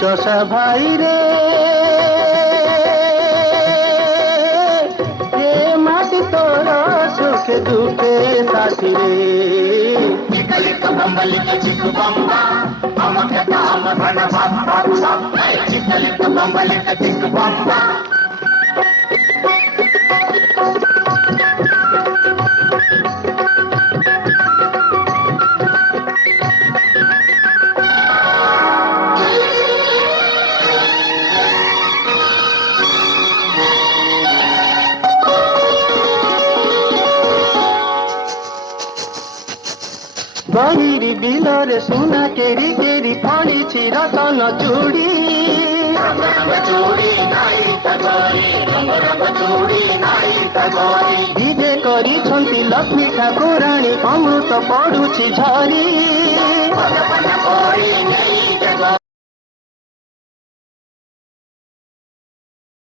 चषा भाई रे ये माटी तोर सुखे दुखे साथी रे चिकलिक बम्बलिक चिक बम्बा अमक ताम भन बम्बा चिकलिक बम्बलिक चिक बम्बा बहिरी बिलरे सुना केरी केरी फली रतन चूड़ी विजे करी लक्ष्मी ठाकुराणी अमृत पड़ुछि झरी